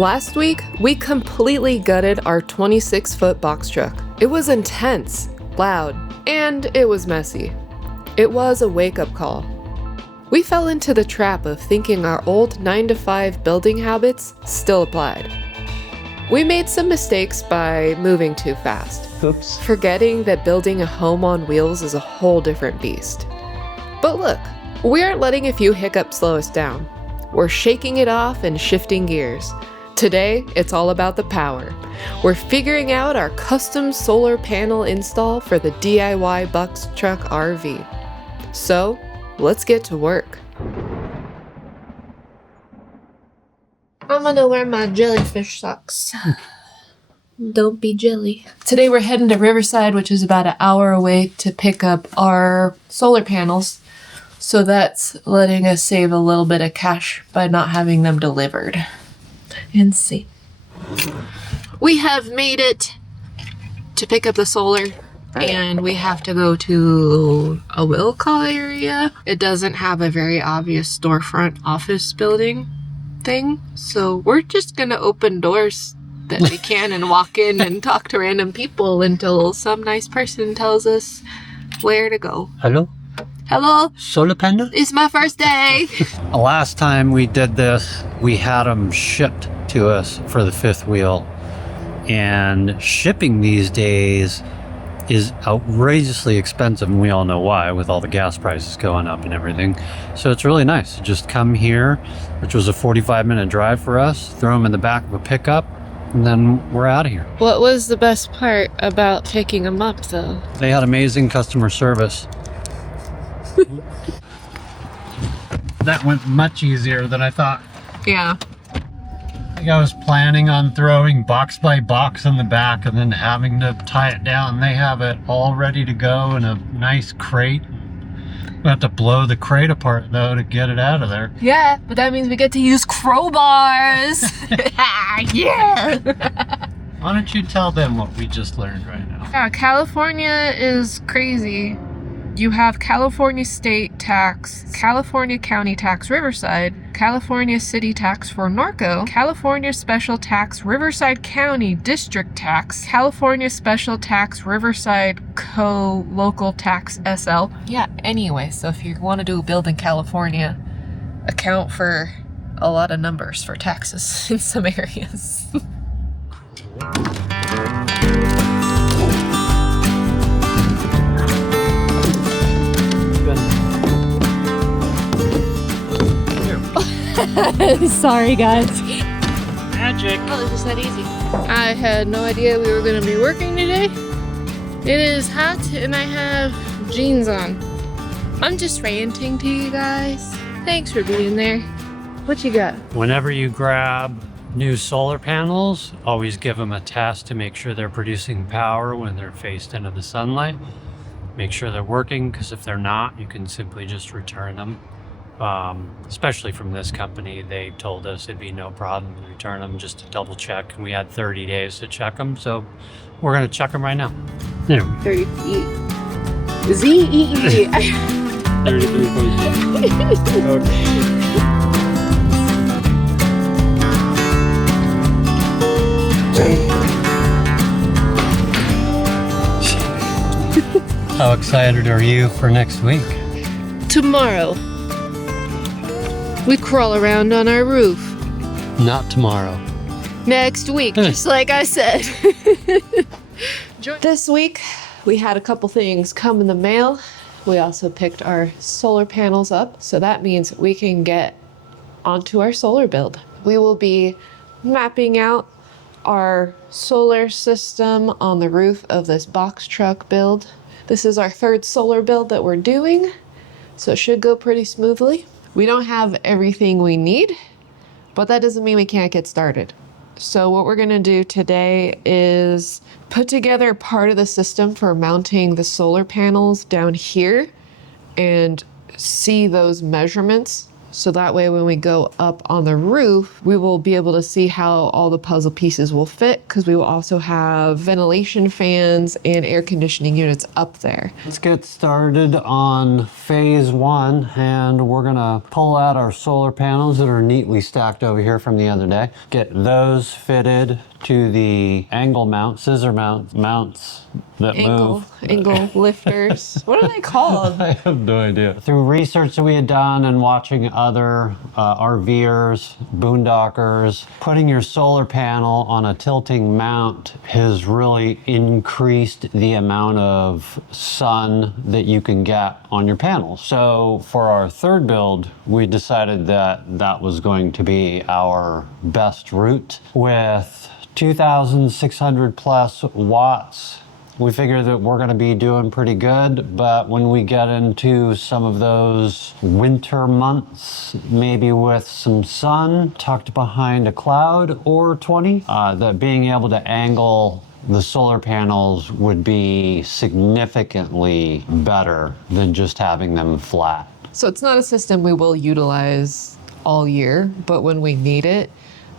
Last week, we completely gutted our 26-foot box truck. It was intense, loud, and it was messy. It was a wake-up call. We fell into the trap of thinking our old 9-to-5 building habits still applied. We made some mistakes by moving too fast. Oops. Forgetting that building a home on wheels is a whole different beast. But look, we aren't letting a few hiccups slow us down. We're shaking it off and shifting gears. Today, it's all about the power. We're figuring out our custom solar panel install for the DIY box truck RV. So, let's get to work. I'm gonna wear my jellyfish socks. Don't be jelly. Today we're heading to Riverside, which is about an hour away, to pick up our solar panels. So that's letting us save a little bit of cash by not having them delivered. And see. We have made it to pick up the solar, and we have to go to a will call area. It doesn't have a very obvious storefront office building thing, so we're just gonna open doors that we can and walk in and talk to random people until some nice person tells us where to go. Hello? Hello? Solar panel? It's my first day. Last time we did this, we had them shipped to us for the fifth wheel. And shipping these days is outrageously expensive, and we all know why, with all the gas prices going up and everything. So it's really nice to just come here, which was a 45-minute drive for us, throw them in the back of a pickup, and then we're out of here. What was the best part about picking them up, though? They had amazing customer service. That went much easier than I thought. Yeah. I think I was planning on throwing box by box in the back and then having to tie it down. They have it all ready to go in a nice crate. We have to blow the crate apart though to get it out of there. Yeah, but that means we get to use crowbars. Yeah. Why don't you tell them what we just learned right now? Yeah, California is crazy. You have California state tax, California county tax Riverside, California city tax for Norco, California special tax Riverside County district tax, California special tax Riverside co-local tax SL. Yeah, anyway, so if you want to do a build in California, account for a lot of numbers for taxes in some areas. Sorry, guys. Magic. Oh, it's just that easy. I had no idea we were going to be working today. It is hot and I have jeans on. I'm just ranting to you guys. Thanks for being there. What you got? Whenever you grab new solar panels, always give them a test to make sure they're producing power when they're faced into the sunlight. Make sure they're working, because if they're not, you can simply just return them. Especially from this company, they told us it'd be no problem to return them, just to double check. And we had 30 days to check them, so we're going to check them right now. There we go. 30 feet. Z-E-E. 33.2. Okay. How excited are you for next week? Tomorrow, we crawl around on our roof. Not tomorrow. Next week, just like I said. This week, we had a couple things come in the mail. We also picked our solar panels up, so that means we can get onto our solar build. We will be mapping out our solar system on the roof of this box truck build. This is our third solar build that we're doing, so it should go pretty smoothly. We don't have everything we need, but that doesn't mean we can't get started. So what we're gonna do today is put together part of the system for mounting the solar panels down here and see those measurements So that way when we go up on the roof, we will be able to see how all the puzzle pieces will fit, because we will also have ventilation fans and air conditioning units up there. Let's get started on phase one, and we're gonna pull out our solar panels that are neatly stacked over here from the other day. Get those fitted to the angle mount, scissor mounts that move. Angle lifters. What are they called? I have no idea. Through research that we had done and watching other RVers, boondockers, putting your solar panel on a tilting mount has really increased the amount of sun that you can get on your panels. So for our third build, we decided that that was going to be our best route with 2,600 plus watts. We figure that we're gonna be doing pretty good, but when we get into some of those winter months, maybe with some sun tucked behind a cloud or 20, that being able to angle the solar panels would be significantly better than just having them flat. So it's not a system we will utilize all year, but when we need it,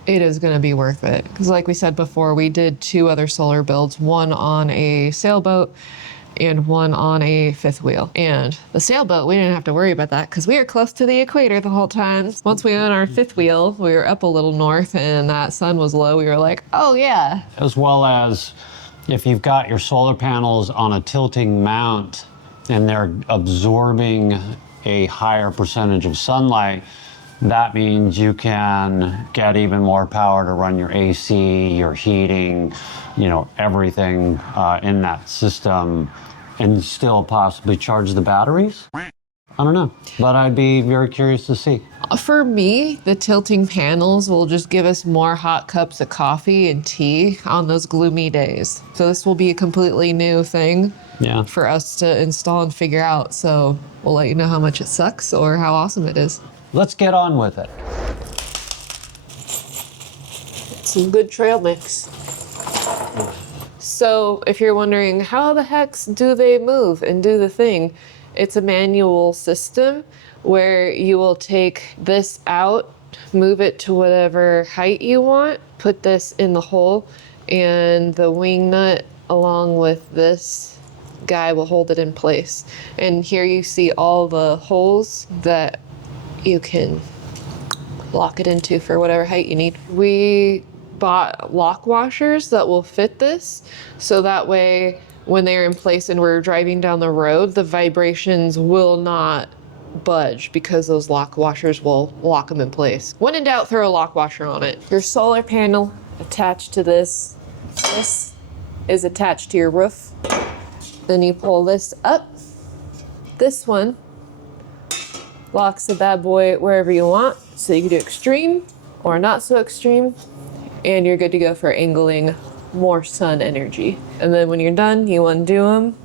it is going to be worth it. Because like we said before, we did 2 other solar builds, one on a sailboat and one on a fifth wheel. And the sailboat, we didn't have to worry about that because we were close to the equator the whole time. Once we owned our fifth wheel, we were up a little north and that sun was low. We were like, oh yeah. As well as if you've got your solar panels on a tilting mount and they're absorbing a higher percentage of sunlight, that means you can get even more power to run your AC, your heating, you know, everything in that system, and still possibly charge the batteries. I don't know, but I'd be very curious to see. For me, the tilting panels will just give us more hot cups of coffee and tea on those gloomy days. So this will be a completely new thing for us to install and figure out. So we'll let you know how much it sucks or how awesome it is. Let's get on with it. Some good trail mix. So if you're wondering how the heck do they move and do the thing, it's a manual system where you will take this out, move it to whatever height you want, put this in the hole, and the wing nut along with this guy will hold it in place. And here you see all the holes that you can lock it into for whatever height you need. We bought lock washers that will fit this, so that way when they're in place and we're driving down the road, the vibrations will not budge because those lock washers will lock them in place. When in doubt, throw a lock washer on it. Your solar panel attached to this is attached to your roof. Then you pull this up. This one locks the bad boy wherever you want. So you can do extreme or not so extreme, and you're good to go for angling more sun energy. And then when you're done, you undo them,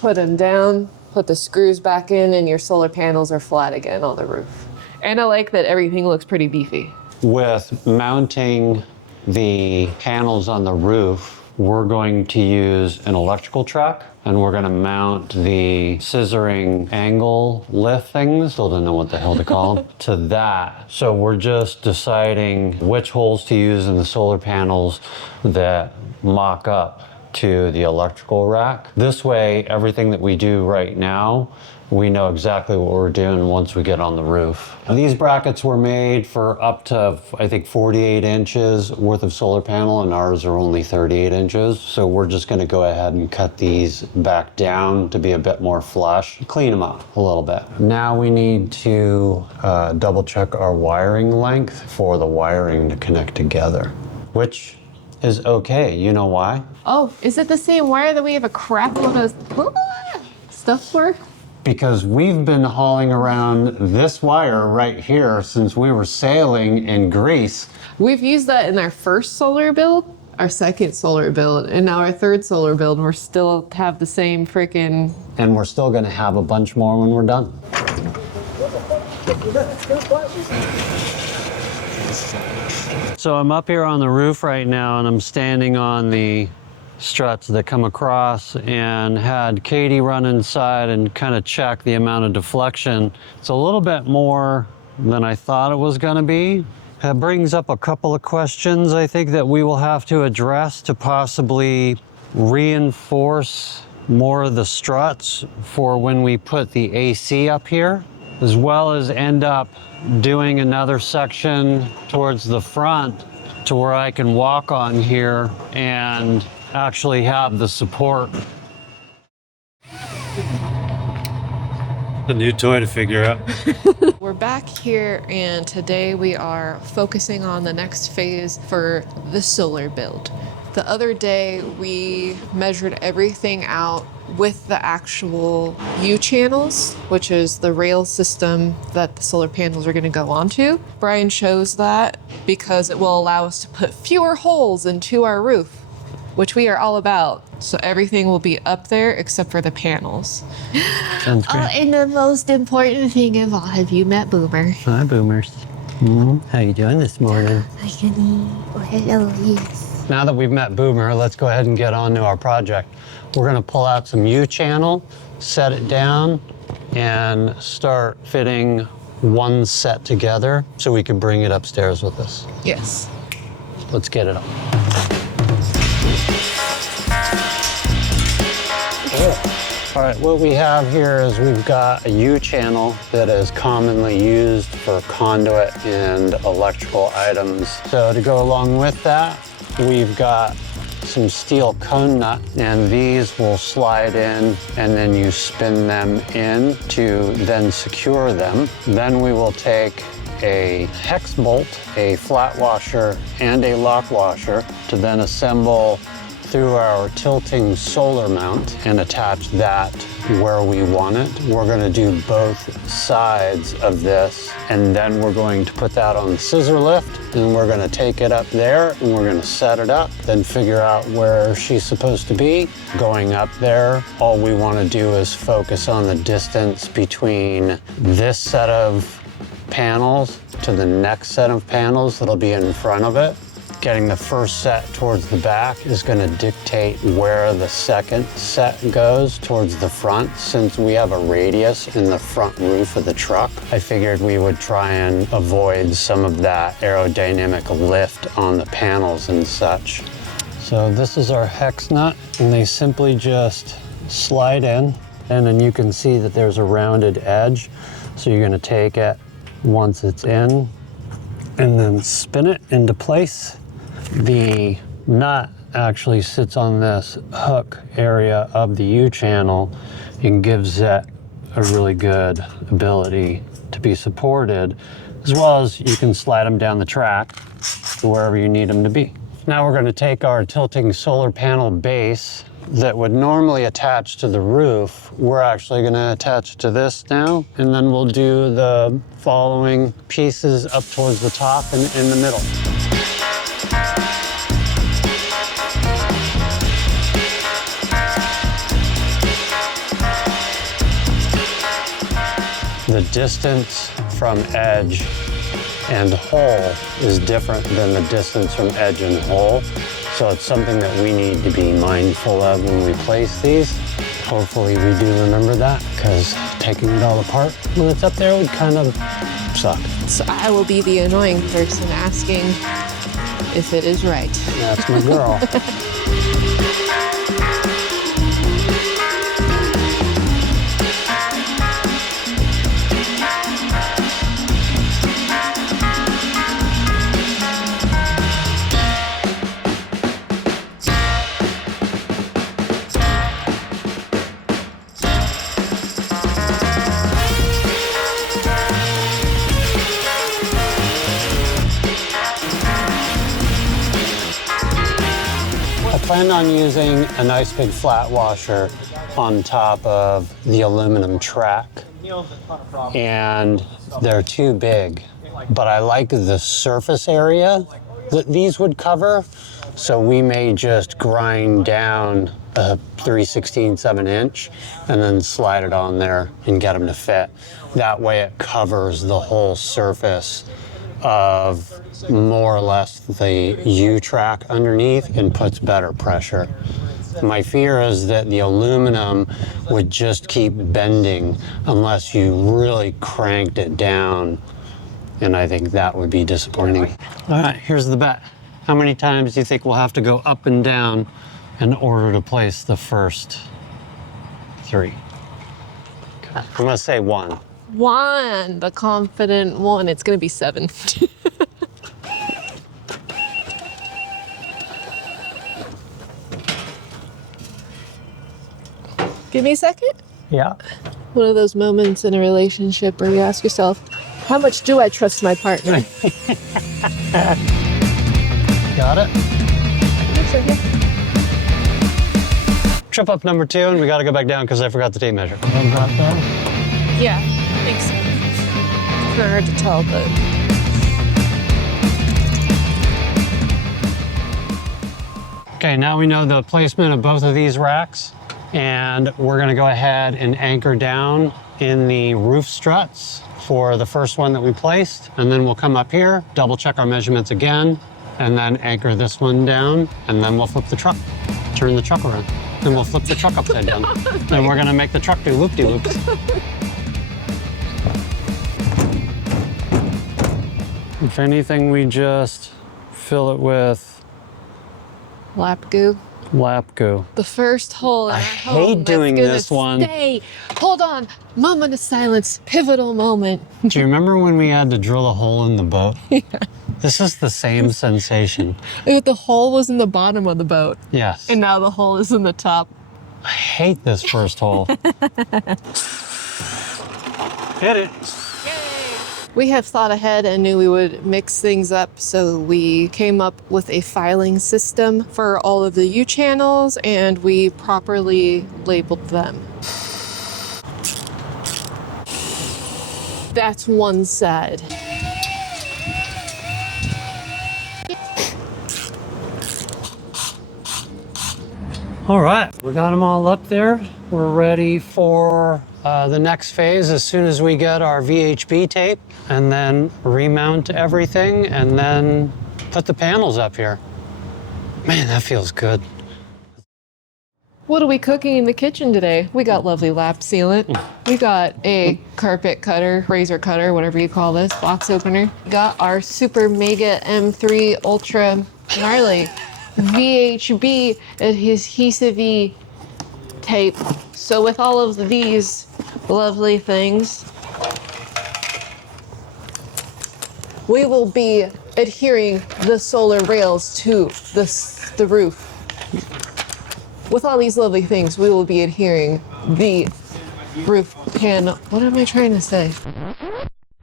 put them down, put the screws back in, and your solar panels are flat again on the roof. And I like that everything looks pretty beefy. With mounting the panels on the roof, we're going to use an electrical track, and we're going to mount the scissoring angle lift things, still don't know what the hell to call them, to that. So we're just deciding which holes to use in the solar panels that mock up to the electrical rack. This way, everything that we do right now, we know exactly what we're doing once we get on the roof. These brackets were made for up to, I think, 48 inches worth of solar panel, and ours are only 38 inches. So we're just gonna go ahead and cut these back down to be a bit more flush, clean them up a little bit. Now we need to double check our wiring length for the wiring to connect together, which is okay. You know why? Oh, is it the same wire that we have a crap load of stuff for? Because we've been hauling around this wire right here since we were sailing in Greece. We've used that in our first solar build, our second solar build, and now our third solar build. We're still have the same freaking. And we're still gonna have a bunch more when we're done. So I'm up here on the roof right now, and I'm standing on the struts that come across, and had Katie run inside and kind of check the amount of deflection. It's a little bit more than I thought it was going to be. That brings up a couple of questions I think that we will have to address to possibly reinforce more of the struts for when we put the AC up here, as well as end up doing another section towards the front to where I can walk on here and actually have the support. A new toy to figure out. We're back here, and today we are focusing on the next phase for the solar build. The other day we measured everything out with the actual U-channels, which is the rail system that the solar panels are going to go onto. Brian chose that because it will allow us to put fewer holes into our roof, which we are all about. So everything will be up there except for the panels. Sounds great. Oh, and the most important thing of all, have you met Boomer? Hi, Boomers. How you doing this morning? Hi, honey. Oh, hello, yes. Now that we've met Boomer, let's go ahead and get on to our project. We're gonna pull out some U-channel, set it down, and start fitting one set together so we can bring it upstairs with us. Yes. Let's get it on. All right, what we have here is we've got a U-channel that is commonly used for conduit and electrical items. So to go along with that, we've got some steel cone nut, and these will slide in, and then you spin them in to then secure them. Then we will take a hex bolt, a flat washer, and a lock washer to then assemble through our tilting solar mount and attach that where we want it. We're going to do both sides of this, and then we're going to put that on the scissor lift, and we're going to take it up there, and we're going to set it up, then figure out where she's supposed to be. Going up there, all we want to do is focus on the distance between this set of panels to the next set of panels that'll be in front of it. Getting the first set towards the back is going to dictate where the second set goes towards the front. Since we have a radius in the front roof of the truck, I figured we would try and avoid some of that aerodynamic lift on the panels and such. So this is our hex nut, and they simply just slide in, and then you can see that there's a rounded edge. So you're going to take it once it's in and then spin it into place. The nut actually sits on this hook area of the U-channel and gives it a really good ability to be supported, as well as you can slide them down the track to wherever you need them to be. Now we're going to take our tilting solar panel base that would normally attach to the roof. We're actually going to attach to this now, and then we'll do the following pieces up towards the top and in the middle. The distance from edge and hole is different than the distance from edge and hole. So it's something that we need to be mindful of when we place these. Hopefully we do remember that, because taking it all apart when it's up there would kind of suck. So I will be the annoying person asking if it is right. That's my girl. I planned on using a nice big flat washer on top of the aluminum track, and they're too big, but I like the surface area that these would cover, so we may just grind down a 3/16 inch and then slide it on there and get them to fit. That way it covers the whole surface of more or less the U-track underneath and puts better pressure. My fear is that the aluminum would just keep bending unless you really cranked it down, and I think that would be disappointing. All right, here's the bet. How many times do you think we'll have to go up and down in order to place the first 3? I'm gonna say 1. 1, the confident 1. It's gonna be 7. Give me a second. Yeah. One of those moments in a relationship where you ask yourself, how much do I trust my partner? Got it? Yes, sir, yeah. Trip up number 2, and we gotta go back down because I forgot the tape measure. Yeah, I think so. It's kind of hard to tell, but. Okay, now we know the placement of both of these racks, and we're gonna go ahead and anchor down in the roof struts for the first one that we placed, and then we'll come up here, double check our measurements again, and then anchor this one down, and then we'll flip the truck, turn the truck around. Then we'll flip the truck upside down. Then we're gonna make the truck do loop-de-loops. If anything, we just fill it with Lap goo. lap goo. The first hole in our home hate doing that's gonna this one. stay. Hold on. Moment of silence. Pivotal moment. Do you remember when we had to drill a hole in the boat? Yeah. This is the same sensation. The hole was in the bottom of the boat. Yes. And now the hole is in the top. I hate this first hole. Hit it. We have thought ahead and knew we would mix things up, so we came up with a filing system for all of the U channels, and we properly labeled them. That's one side. All right, we got them all up there. We're ready for the next phase as soon as we get our VHB tape, and then remount everything, and then put the panels up here. Man, that feels good. What are we cooking in the kitchen today? We got lovely lap sealant. We got a carpet cutter, razor cutter, whatever you call this, box opener. We got our super mega M3 ultra gnarly VHB adhesive tape. So with all of these lovely things, we will be adhering the solar rails to the roof. With all these lovely things, we will be adhering the roof panel. What am I trying to say?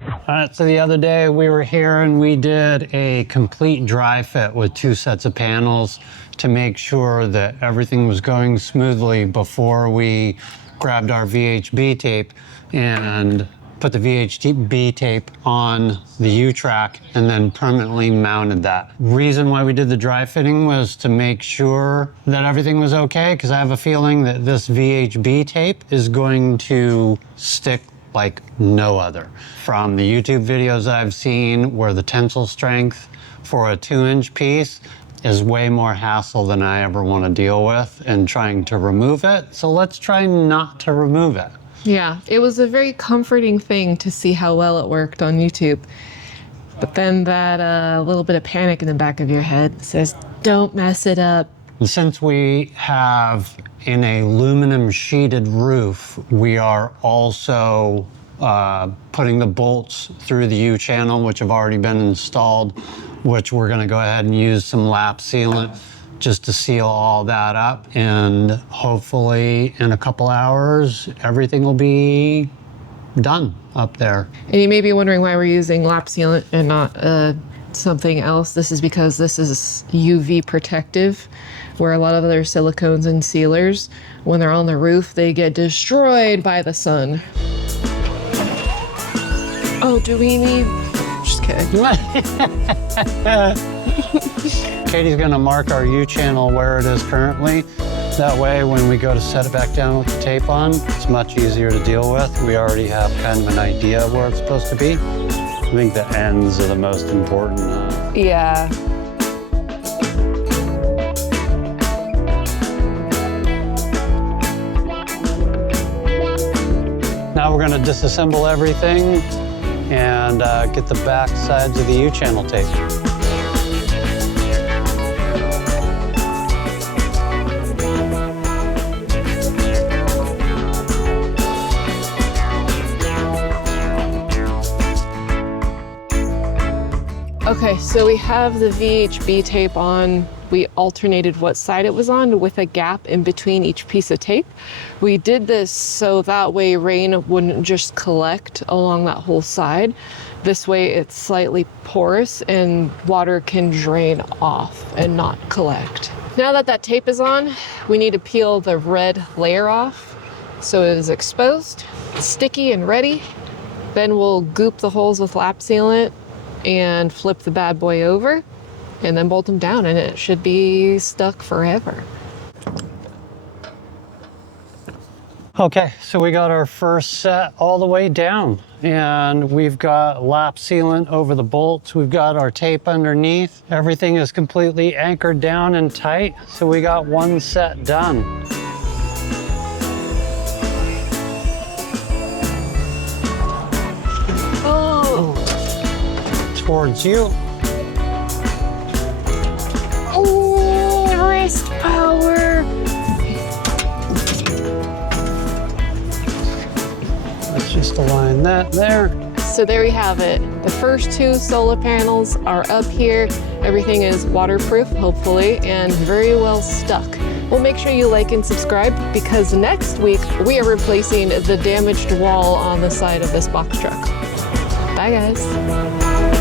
All right, so the other day we were here and we did a complete dry fit with 2 sets of panels to make sure that everything was going smoothly before we grabbed our VHB tape and put the VHB tape on the U-track and then permanently mounted that. Reason why we did the dry fitting was to make sure that everything was okay, because I have a feeling that this VHB tape is going to stick like no other. From the YouTube videos I've seen where the tensile strength for a 2-inch piece is way more hassle than I ever want to deal with in trying to remove it. So let's try not to remove it. Yeah, it was a very comforting thing to see how well it worked on YouTube. But then that little bit of panic in the back of your head says, don't mess it up. And since we have an aluminum sheeted roof, we are also putting the bolts through the U-channel, which have already been installed, which we're gonna go ahead and use some lap sealant just to seal all that up. And hopefully in a couple hours, everything will be done up there. And you may be wondering why we're using lap sealant and not something else. This is because this is UV protective, where a lot of other silicones and sealers, when they're on the roof, they get destroyed by the sun. Oh, do we need... Just kidding. Katie's gonna mark our U-channel where it is currently. That way, when we go to set it back down with the tape on, it's much easier to deal with. We already have kind of an idea of where it's supposed to be. I think the ends are the most important. Yeah. Now we're going to disassemble everything and get the back sides of the U-channel tape. Okay, so we have the VHB tape on. We alternated what side it was on with a gap in between each piece of tape. We did this so that way rain wouldn't just collect along that whole side. This way it's slightly porous and water can drain off and not collect. Now that that tape is on, we need to peel the red layer off so it is exposed, sticky and ready. Then we'll goop the holes with lap sealant and flip the bad boy over and then bolt them down, and it should be stuck forever. Okay, so we got our first set all the way down, and we've got lap sealant over the bolts. We've got our tape underneath. Everything is completely anchored down and tight, so we got one set done. Towards you. Oh, wrist power. Let's just align that there. So there we have it. The first two solar panels are up here. Everything is waterproof, hopefully, and very well stuck. Well, make sure you like and subscribe because next week we are replacing the damaged wall on the side of this box truck. Bye, guys.